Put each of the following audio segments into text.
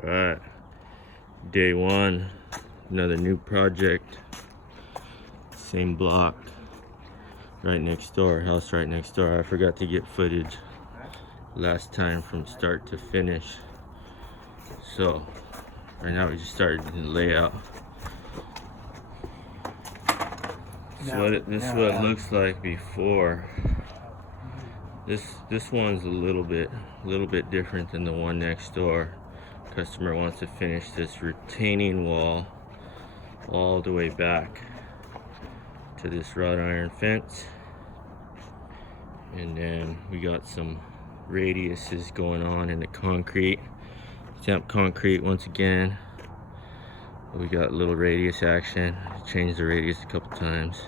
Alright, day one, another new project, same block, right next door, house right next door. I forgot to get footage last time from start to finish, so right now we just started the layout. This is what it looks like before. This one's a little bit different than the one next door. Customer wants to finish this retaining wall all the way back to this wrought iron fence, and then we got some radiuses going on in the concrete, temp concrete. Once again, we got little radius action. Changed the radius a couple times,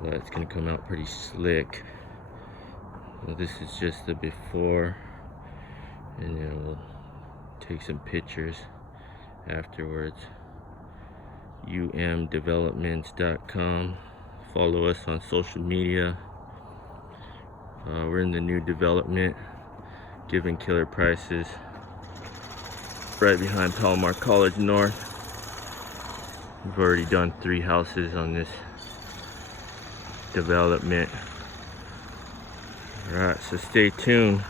but it's gonna come out pretty slick. Well, this is just the before, and then we'll take some pictures afterwards. umdevelopments.com. Follow us on social media. We're in the new development, giving killer prices, right behind Palomar College North. We've already done 3 houses on this development. Alright, so stay tuned.